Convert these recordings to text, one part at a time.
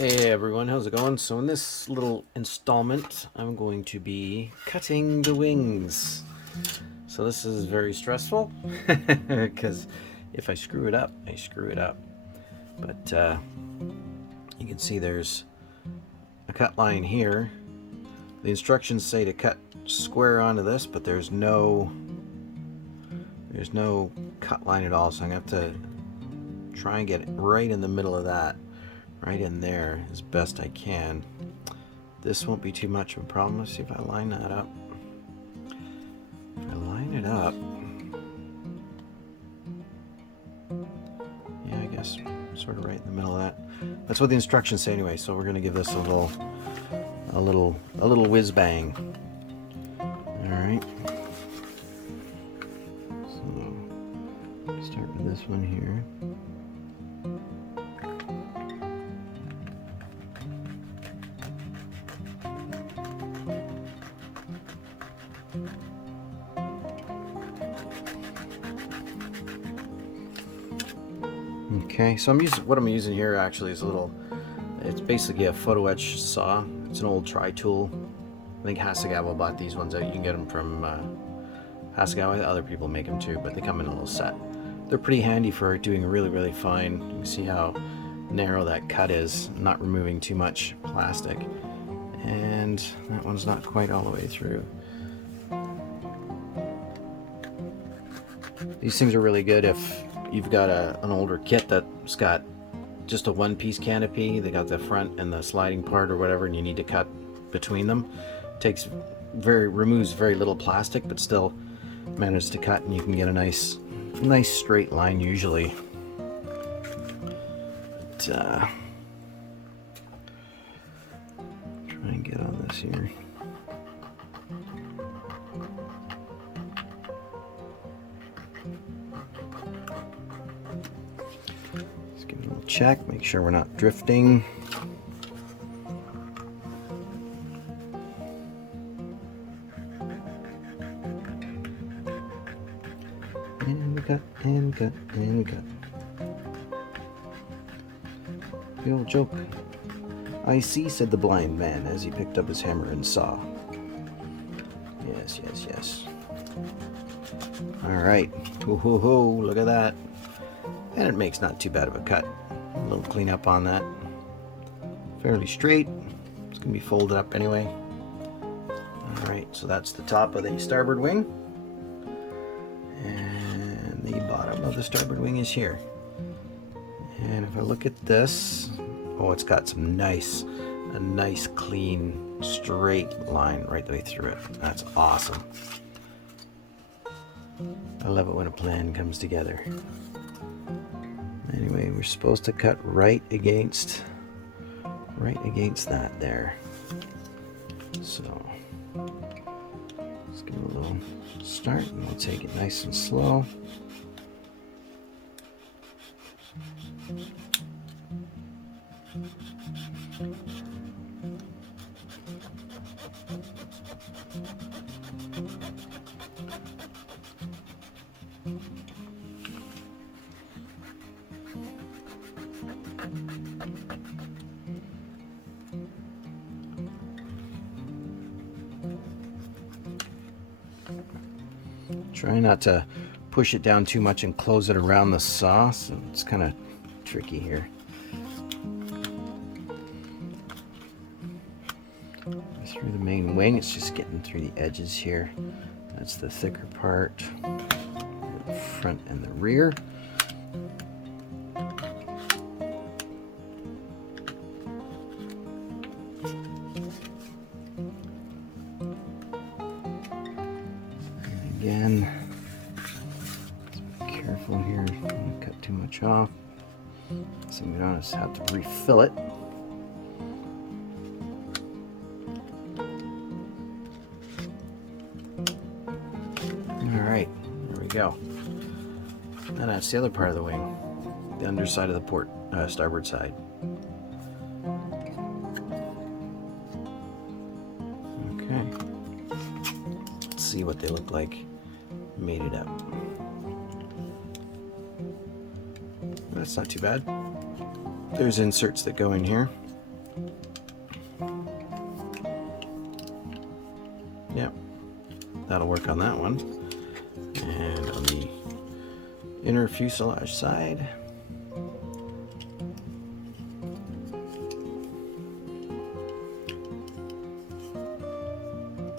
Hey everyone, how's it going? So in this little installment, I'm going to be cutting the wings. So this is very stressful because if I screw it up, I screw it up. But you can see there's a cut line here. The instructions say to cut square onto this, but there's no cut line at all. So I'm gonna have to try and get it right in the middle of that. Right in there as best I can. This won't be too much of a problem. Let's see if I line that up. If I line it up, yeah, I guess sort of right in the middle of that. That's what the instructions say anyway. So we're gonna give this a little whiz bang. All right. So start with this one here. Okay, so what I'm using here actually is it's basically a photo etch saw. It's an old tri-tool. I think Hasegawa bought these ones out. You can get them from Hasegawa. Other people make them too, but they come in a little set. They're pretty handy for doing really fine. You can see how narrow that cut is, not removing too much plastic. And that one's not quite all the way through. These things are really good if you've got an older kit that's got just a one-piece canopy. They got the front and the sliding part or whatever, and you need to cut between them. Removes very little plastic, but still manages to cut, and you can get a nice straight line usually. But, try and get on this here. Check, make sure we're not drifting. And we cut, and we cut, and we cut. The old joke. I see, said the blind man as he picked up his hammer and saw. Yes. Alright. Ho, look at that. And it makes not too bad of a cut. A little cleanup on that. Fairly straight. It's going to be folded up anyway. Alright, so that's the top of the starboard wing. And the bottom of the starboard wing is here. And if I look at this, oh, it's got a nice clean straight line right the way through it. That's awesome. I love it when a plan comes together. Anyway, we're supposed to cut right against that there. So let's give it a little start, and we'll take it nice and slow. Try not to push it down too much and close it around the saw, so it's kind of tricky here. Through the main wing, it's just getting through the edges here. That's the thicker part, the front and the rear. Again, let's be careful here, don't cut too much off, so we don't just have to refill it. Alright, there we go. And that's the other part of the wing, the underside of the starboard side. Okay, let's see what they look like made it up. That's not too bad. There's inserts that go in here. Yep, that'll work on that one. And on the inner fuselage side,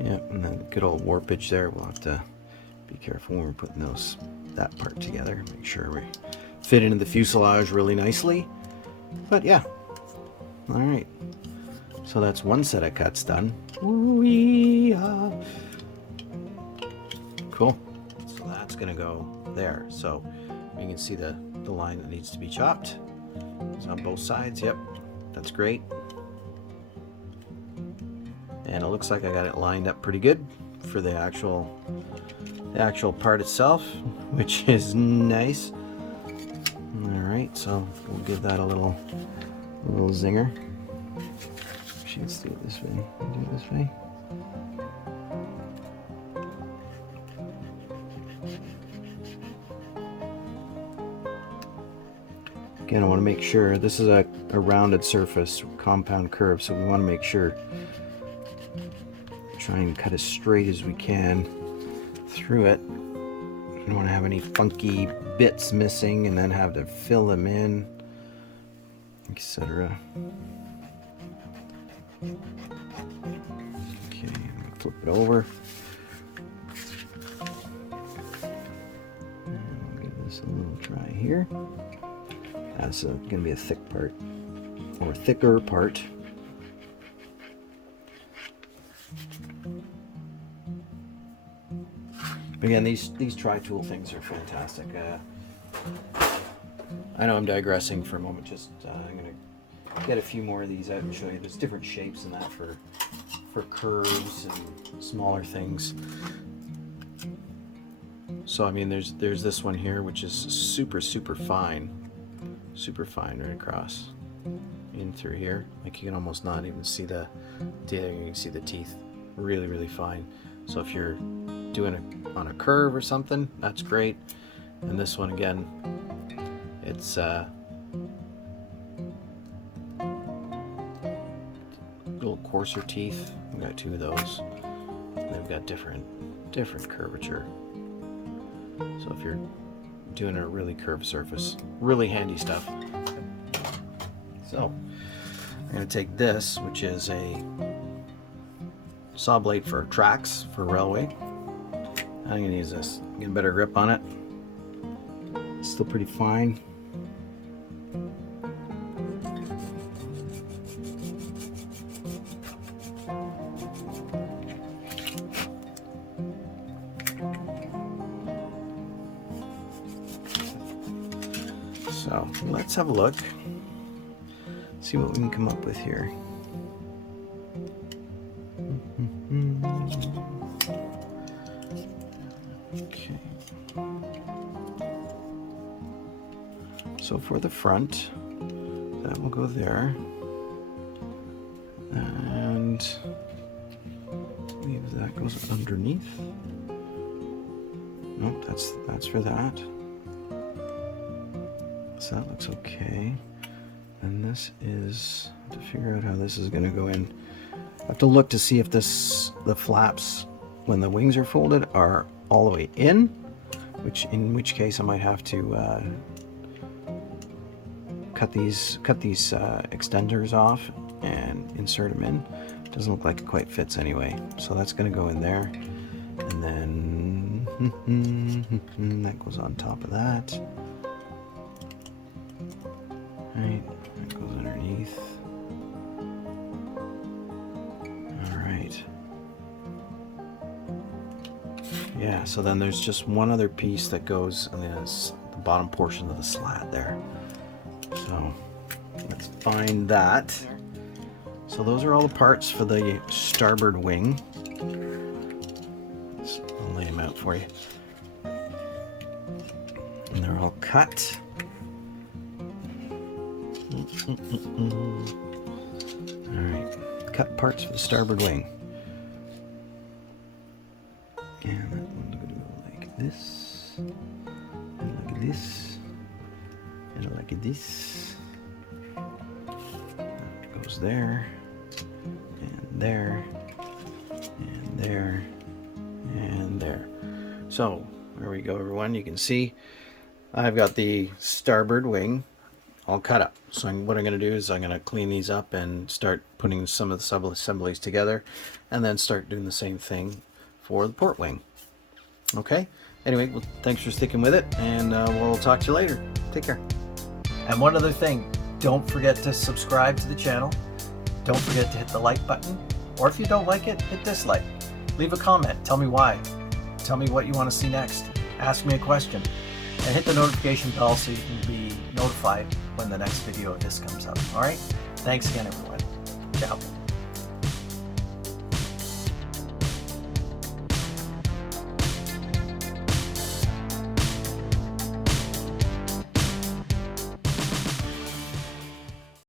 yep, and then good old warpage there. We'll have to be careful when we're putting that part together. Make sure we fit into the fuselage really nicely. But yeah, all right. So that's one set of cuts done. Ooh-yah. Cool. So that's gonna go there. So you can see the line that needs to be chopped. It's on both sides. Yep, that's great. And it looks like I got it lined up pretty good for the actual part itself, which is nice. All right, so we'll give that a little zinger. Actually, let's do it this way. Do it this way. Again, I want to make sure this is a rounded surface, compound curve, so we want to make sure, try and cut as straight as we can through it. We don't want to have any funky bits missing and then have to fill them in, etc. Okay, I'm gonna flip it over. And I'll give this a little try here. That's going to be a thick part, or thicker part. Again, these tri-tool things are fantastic. I know I'm digressing for a moment. Just I'm going to get a few more of these out and show you. There's different shapes in that for curves and smaller things. So I mean, there's this one here, which is super fine. Super fine right across in through here. Like you can almost not even see you can see the teeth. Really fine. So if you're doing it on a curve or something, that's great. And this one again, it's little coarser teeth. We've got two of those. And they've got different curvature. So if you're doing a really curved surface, really handy stuff. So I'm going to take this, which is a saw blade for tracks for railway. I'm going to use this, get a better grip on it. It's still pretty fine. So let's have a look, see what we can come up with here. Okay. So for the front, that will go there, and I believe that goes underneath. Nope, that's for that. So that looks okay. And this is to figure out how this is going to go in. I have to look to see if the flaps, when the wings are folded, are all the way in, in which case I might have to cut these extenders off and insert them in. Doesn't look like it quite fits anyway, so that's going to go in there, and then that goes on top of that. Right, that goes underneath. All right. Yeah, so then there's just one other piece that goes in the bottom portion of the slat there. So let's find that. So those are all the parts for the starboard wing. I'll lay them out for you. And they're all cut. Alright, cut parts for the starboard wing. And that one's going to go like this, and like this, and like this. That goes there, there, and there, and there. So there we go, everyone. You can see I've got the starboard wing all cut up. So what I'm going to do is I'm going to clean these up and start putting some of the sub-assemblies together, and then start doing the same thing for the port wing. Okay? Anyway, well, thanks for sticking with it, and we'll talk to you later. Take care. And one other thing, don't forget to subscribe to the channel. Don't forget to hit the like button, or if you don't like it, hit dislike. Leave a comment. Tell me why. Tell me what you want to see next. Ask me a question. And hit the notification bell so you can be notified when the next video of this comes out. All right? Thanks again, everyone. Ciao.